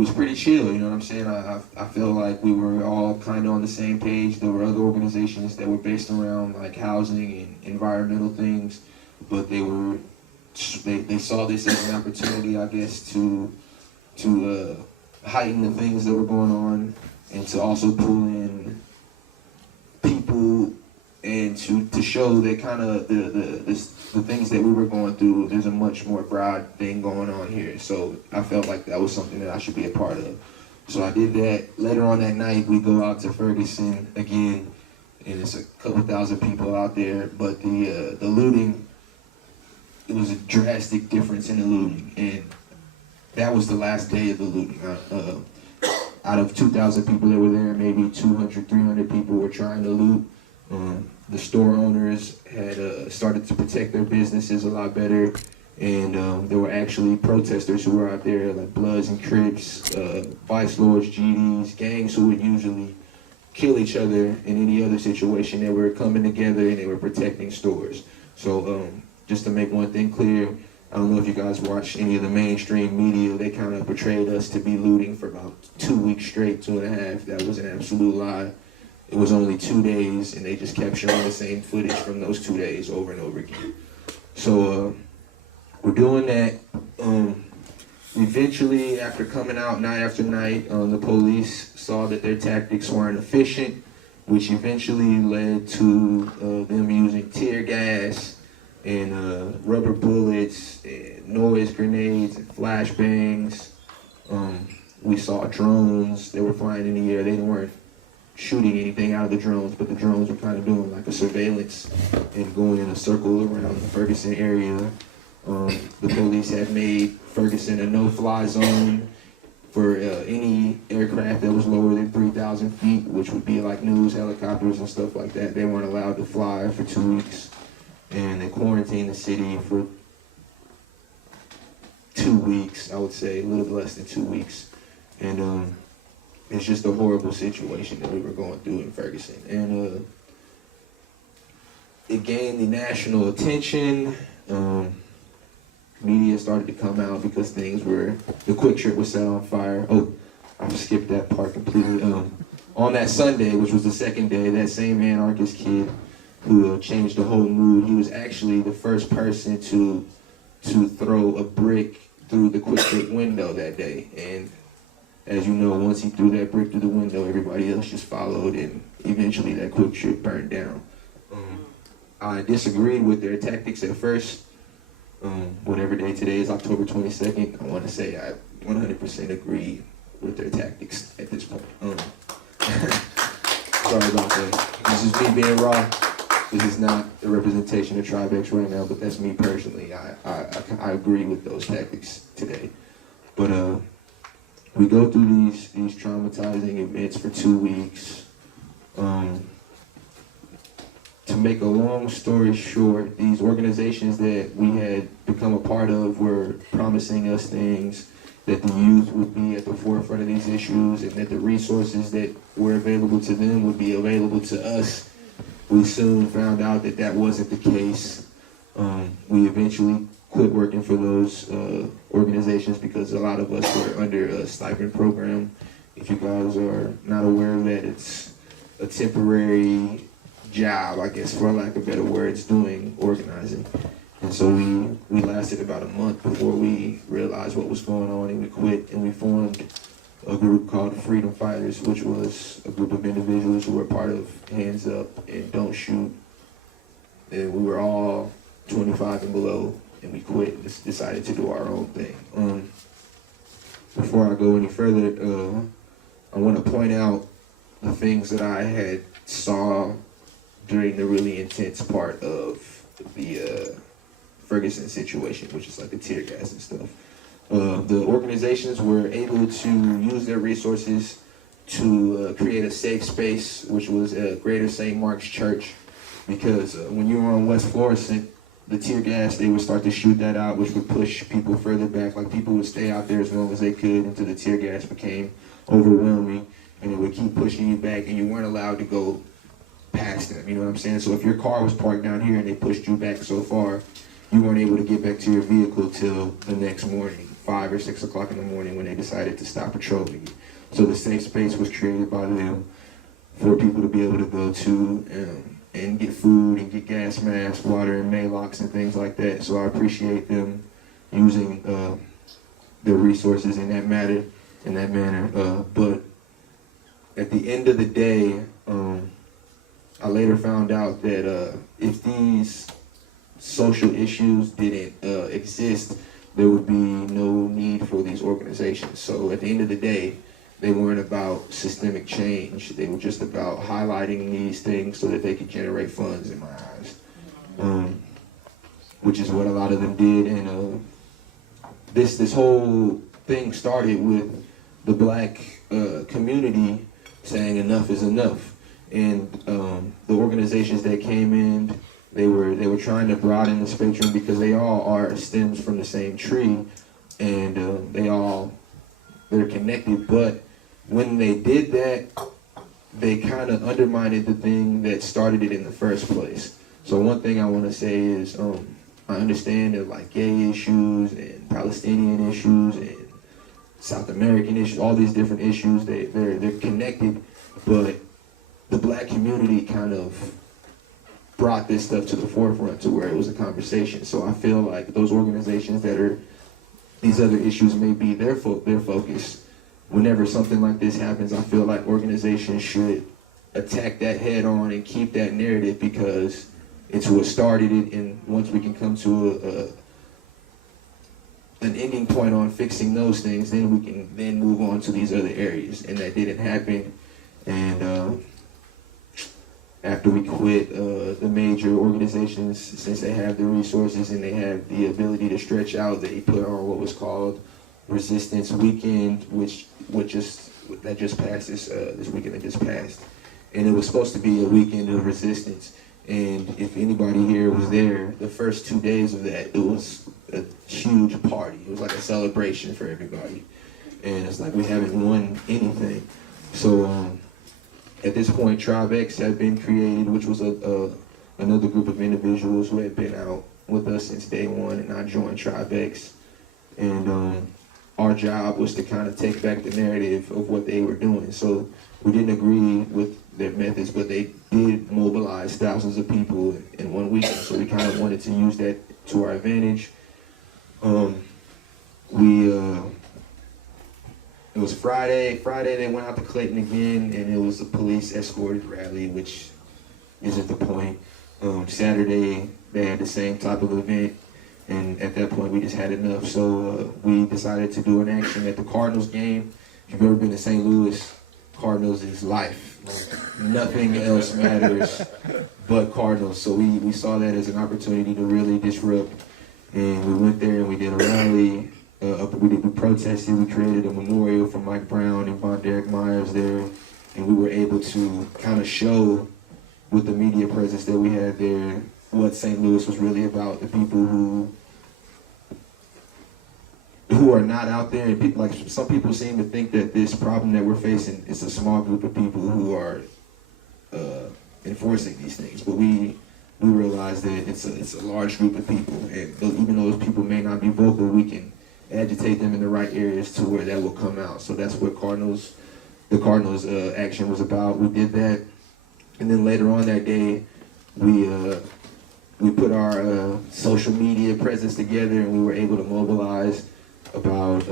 was pretty chill, you know what I'm saying? I feel like we were all kind of on the same page. There were other organizations that were based around like housing and environmental things, but they saw this as an opportunity, I guess, to heighten the things that were going on and to also pull in people and to show that kind of the things that we were going through, there's a much more broad thing going on here. So I felt like that was something that I should be a part of. So I did that. Later on that night, we go out to Ferguson again, and it's a couple thousand people out there, but the looting, it was a drastic difference in the looting, and that was the last day of the looting. Out of 2,000 people that were there, maybe 200, 300 people were trying to loot. The store owners had started to protect their businesses a lot better, and there were actually protesters who were out there, like Bloods and Crips, Vice Lords, GDs, gangs who would usually kill each other in any other situation. They were coming together and they were protecting stores. So just to make one thing clear, I don't know if you guys watch any of the mainstream media, they kind of portrayed us to be looting for about 2 weeks straight, 2.5. That was an absolute lie. It was only 2 days, and they just kept showing the same footage from those 2 days over and over again. So we're doing that. Eventually, after coming out night after night, the police saw that their tactics weren't efficient, which eventually led to them using tear gas and rubber bullets and noise grenades and flashbangs. We saw drones that were flying in the air. They weren't shooting anything out of the drones, but the drones were kind of doing like a surveillance and going in a circle around the Ferguson area. The police had made Ferguson a no-fly zone for any aircraft that was lower than 3,000 feet, which would be like news helicopters and stuff like that. They weren't allowed to fly for 2 weeks. And they quarantined the city for 2 weeks, I would say, a little less than 2 weeks. And it's just a horrible situation that we were going through in Ferguson. And it gained the national attention. Media started to come out because the Quick Trip was set on fire. Oh, I skipped that part completely. On that Sunday, which was the second day, that same anarchist kid who changed the whole mood, he was actually the first person to throw a brick through the Quick Trip window that day. And as you know, once he threw that brick through the window, everybody else just followed, and eventually that Quick Trip burned down. I disagreed with their tactics at first. Whatever day today is, October 22nd, I want to say I 100% agree with their tactics at this point. Sorry about that. This is me being raw. This is not a representation of Tribex right now, but that's me personally. I agree with those tactics today. But we go through these traumatizing events for 2 weeks. To make a long story short, these organizations that we had become a part of were promising us things, that the youth would be at the forefront of these issues, and that the resources that were available to them would be available to us. We soon found out that that wasn't the case. We eventually quit working for those organizations because a lot of us were under a stipend program. If you guys are not aware of that, it's a temporary job, I guess, for lack of better words, doing organizing. And so we lasted about a month before we realized what was going on, and we quit, and we formed a group called Freedom Fighters, which was a group of individuals who were part of Hands Up and Don't Shoot. And we were all 25 and below, and we quit and just decided to do our own thing. Before I go any further, I want to point out the things that I had saw during the really intense part of the Ferguson situation, which is like the tear gas and stuff. The organizations were able to use their resources to create a safe space, which was Greater St. Mark's Church, because when you were on West Florissant, the tear gas, they would start to shoot that out, which would push people further back. Like, people would stay out there as long as they could until the tear gas became overwhelming, and it would keep pushing you back, and you weren't allowed to go past them, you know what I'm saying? So if your car was parked down here and they pushed you back so far, you weren't able to get back to your vehicle till the next morning, 5 or 6 o'clock in the morning when they decided to stop patrolling. So the safe space was created by them for people to be able to go to and get food and get gas masks, water and Maylocks and things like that. So I appreciate them using their resources in that manner. But at the end of the day, I later found out that if these social issues didn't exist, there would be no need for these organizations. So at the end of the day, they weren't about systemic change. They were just about highlighting these things so that they could generate funds, in my eyes, which is what a lot of them did. And this whole thing started with the black community saying enough is enough. And the organizations that came in, they were trying to broaden the spectrum because they all are stems from the same tree, and they're connected. But when they did that, they kind of undermined the thing that started it in the first place. So one thing I want to say is I understand that like gay issues and Palestinian issues and South American issues, all these different issues, they're connected, but the black community kind of brought this stuff to the forefront to where it was a conversation. So I feel like those organizations that are, these other issues may be their focus. Whenever something like this happens, I feel like organizations should attack that head on and keep that narrative because it's what started it, and once we can come to an ending point on fixing those things, then we can then move on to these other areas. And that didn't happen. And after we quit, the major organizations, since they have the resources and they have the ability to stretch out, they put on what was called Resistance Weekend, that just passed this weekend that just passed. And it was supposed to be a weekend of resistance. And if anybody here was there, the first 2 days of that, it was a huge party. It was like a celebration for everybody. And it's like we haven't won anything. So at this point, Tribe X had been created, which was another group of individuals who had been out with us since day one, and I joined Tribe X. And our job was to kind of take back the narrative of what they were doing. So we didn't agree with their methods, but they did mobilize thousands of people in one weekend. So we kind of wanted to use that to our advantage. It was Friday. Friday they went out to Clayton again, and it was a police escorted rally, which isn't the point. Saturday they had the same type of event, and at that point we just had enough. So we decided to do an action at the Cardinals game. If you've ever been to St. Louis, Cardinals is life. Like, nothing else matters but Cardinals. So we saw that as an opportunity to really disrupt, and we went there and we did a rally. We protested. We created a memorial for Mike Brown and Von Derek Myers there, and we were able to kind of show with the media presence that we had there what St. Louis was really about. The people who are not out there, and people, like some people seem to think that this problem that we're facing is a small group of people who are enforcing these things, but we realize that it's a large group of people, and even though those people may not be vocal, we can agitate them in the right areas to where that will come out. So that's what the Cardinals action was about. We did that, and then later on that day, we put our social media presence together, and we were able to mobilize about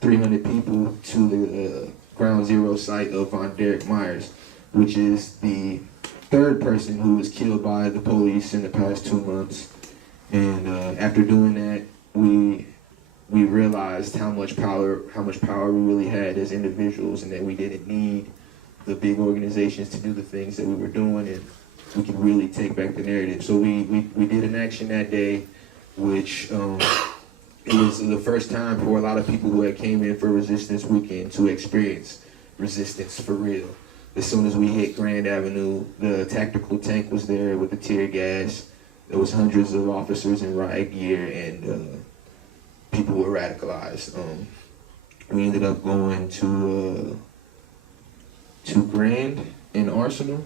300 people to the ground zero site of Von Derek Myers, which is the third person who was killed by the police in the past 2 months. And after doing that, we realized how much power we really had as individuals, and that we didn't need the big organizations to do the things that we were doing, and we could really take back the narrative. So we did an action that day, which it was the first time for a lot of people who had came in for Resistance Weekend to experience resistance for real. As soon as we hit Grand Avenue, the tactical tank was there with the tear gas. There was hundreds of officers in riot gear, and people were radicalized. We ended up going to Grand and Arsenal,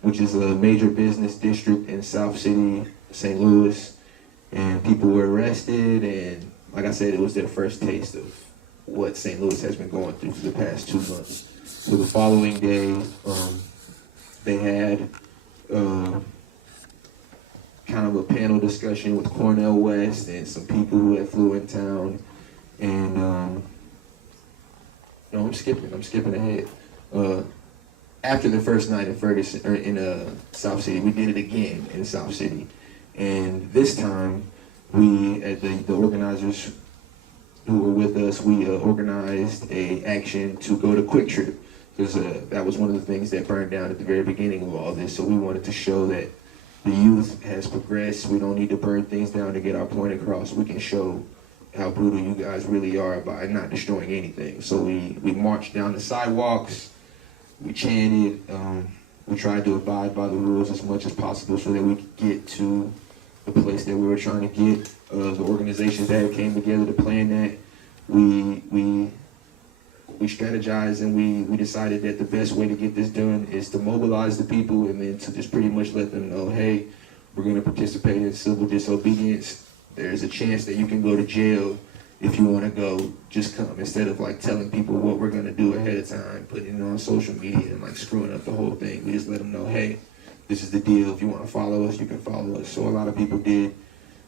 which is a major business district in South City, St. Louis, and people were arrested, and like I said, it was their first taste of what St. Louis has been going through for the past 2 months. So the following day, they had kind of a panel discussion with Cornel West and some people who had flew in town. And no, I'm skipping ahead. After the first night in Ferguson, or in South City, we did it again in South City. And this time, we, at the organizers who were with us, we organized a action to go to Quick Trip, because that was one of the things that burned down at the very beginning of all this. So we wanted to show that the youth has progressed. We don't need to burn things down to get our point across. We can show how brutal you guys really are by not destroying anything. So we marched down the sidewalks, we chanted, we tried to abide by the rules as much as possible so that we could get to the place that we were trying to get. The organizations that came together to plan that, we strategized, and we decided that the best way to get this done is to mobilize the people and then to just pretty much let them know, hey, we're going to participate in civil disobedience. There's a chance that you can go to jail. If you want to go, just come. Instead of like telling people what we're going to do ahead of time, putting it on social media and like screwing up the whole thing. We just let them know, hey, this is the deal. If you want to follow us, you can follow us. So a lot of people did.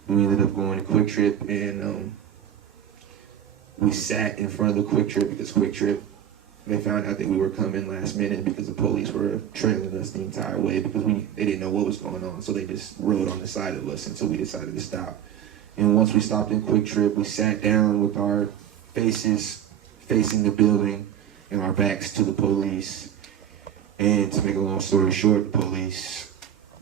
We ended up going to Quick Trip, and we sat in front of the Quick Trip because Quick Trip, they found out that we were coming last minute because the police were trailing us the entire way because they didn't know what was going on. So they just rode on the side of us until we decided to stop. And once we stopped in Quick Trip, we sat down with our faces facing the building and our backs to the police. And to make a long story short, the police,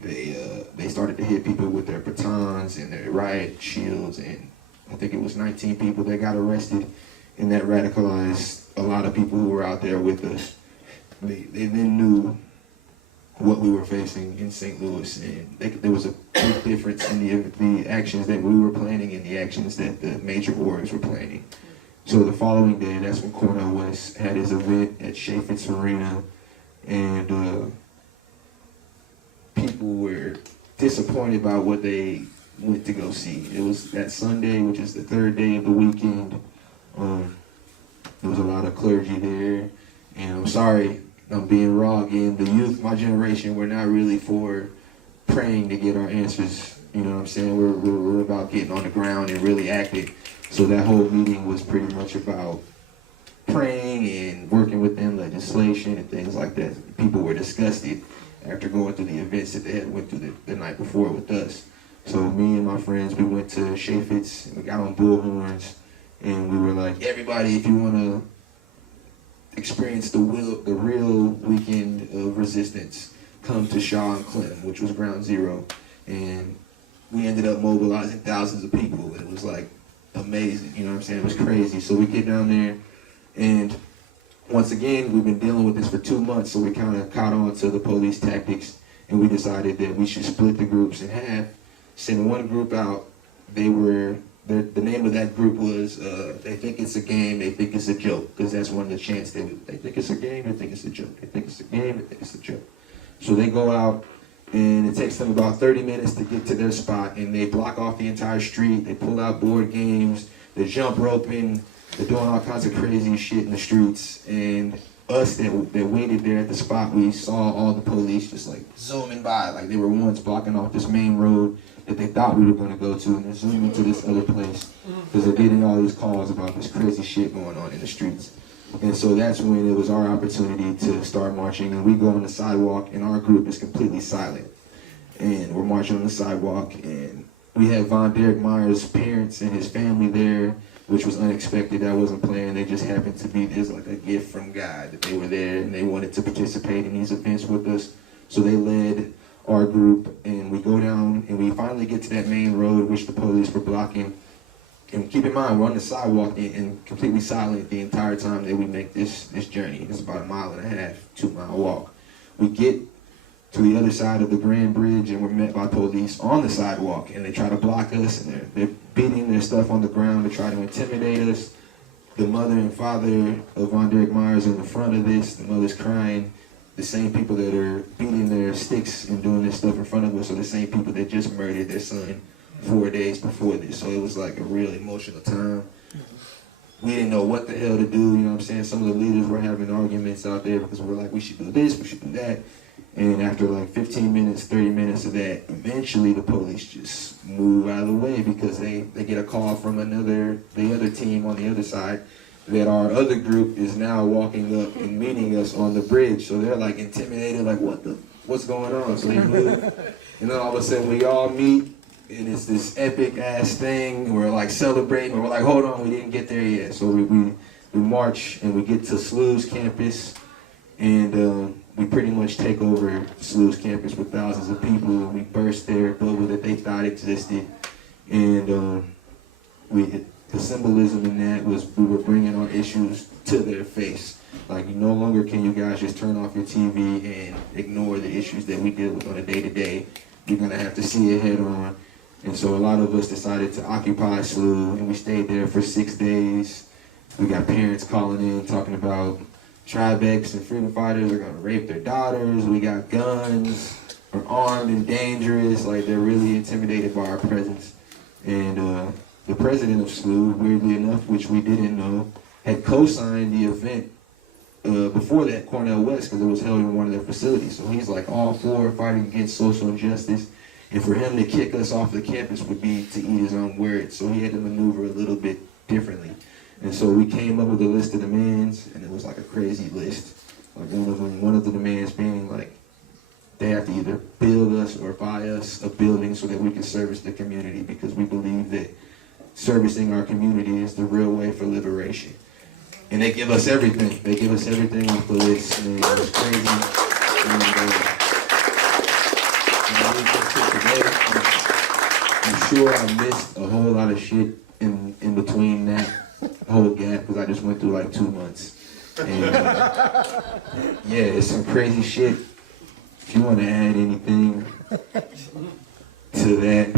they started to hit people with their batons and their riot shields, and I think it was 19 people that got arrested, and that radicalized a lot of people who were out there with us. They then knew what we were facing in St. Louis, and there was a big difference in the actions that we were planning and the actions that the major orgs were planning. So the following day, that's when Cornel West had his event at Chaffetz Arena, and people were disappointed by what they went to go see. It was that Sunday, which is the third day of the weekend. There was a lot of clergy there, and I'm sorry, I'm being raw again. The youth, my generation, we're not really for praying to get our answers. You know what I'm saying? We're about getting on the ground and really acting. So that whole meeting was pretty much about praying and working within legislation and things like that. People were disgusted after going through the events that they had went through the night before with us. So me and my friends, we went to Chaffetz, and we got on bullhorns, and we were like, everybody, if you want to experience the real weekend of resistance, come to Shaw and Clem, which was ground zero. And we ended up mobilizing thousands of people. It was like amazing, you know what I'm saying? It was crazy. So we get down there, and once again, we've been dealing with this for 2 months, so we kind of caught on to the police tactics, and we decided that we should split the groups in half, send one group out. The name of that group was, they think it's a game, they think it's a joke, because that's one of the chants they think it's a game, they think it's a joke. They think it's a game, they think it's a joke. So they go out, and it takes them about 30 minutes to get to their spot, and they block off the entire street, they pull out board games, they're jump roping, they're doing all kinds of crazy shit in the streets. And us that waited there at the spot, we saw all the police just like zooming by, like they were once blocking off this main road that they thought we were going to go to, and they're zooming to this other place because they're getting all these calls about this crazy shit going on in the streets. And so that's when it was our opportunity to start marching, and we go on the sidewalk, and our group is completely silent. And we're marching on the sidewalk, and we had Von Derek Meyer's parents and his family there, which was unexpected. That wasn't planned. They just happened to be, there's like a gift from God that they were there, and they wanted to participate in these events with us. So they led our group, and we go down, and we finally get to that main road, which the police were blocking. And keep in mind, we're on the sidewalk and completely silent the entire time that we make this journey. It's about 1.5 mile, 2 mile walk. We get to the other side of the Grand Bridge, and we're met by police on the sidewalk, and they try to block us, and they're beating their stuff on the ground to try to intimidate us. The mother and father of Von Derek Myers are in the front of this. The mother's crying. The same people that are beating their sticks and doing this stuff in front of us are the same people that just murdered their son 4 days before this, so it was like a real emotional time. We didn't know what the hell to do, you know what I'm saying? Some of the leaders were having arguments out there because we're like, we should do this, we should do that. And after like 15 minutes, 30 minutes of that, eventually the police just move out of the way because they get a call from the other team on the other side that our other group is now walking up and meeting us on the bridge. So they're like intimidated, like what's going on? So they move, and then all of a sudden we all meet, and it's this epic ass thing. We're like celebrating, and we're like, hold on, we didn't get there yet. So we march and we get to SLU's campus, and we pretty much take over SLU's campus with thousands of people. We burst their bubble that they thought existed, and the symbolism in that was we were bringing our issues to their face. Like, no longer can you guys just turn off your TV and ignore the issues that we deal with on a day-to-day. You're gonna have to see it head on. And so a lot of us decided to occupy SLU, and we stayed there for 6 days. We got parents calling in talking about Tribex and freedom fighters are gonna rape their daughters. We got guns, we're armed and dangerous. Like, they're really intimidated by our presence. And the president of SLU, weirdly enough, which we didn't know, had co-signed the event before that, Cornel West, because it was held in one of their facilities. So he's like all for fighting against social injustice. And for him to kick us off the campus would be to eat his own words. So he had to maneuver a little bit differently. And so we came up with a list of demands, and it was like a crazy list. Like one of the demands being like, they have to either build us or buy us a building so that we can service the community, because we believe that servicing our community is the real way for liberation. And they give us everything. They give us everything off the list, and it was crazy. I'm sure I missed a whole lot of shit in between that whole gap, because I just went through like 2 months. And yeah, it's some crazy shit. If you want to add anything to that.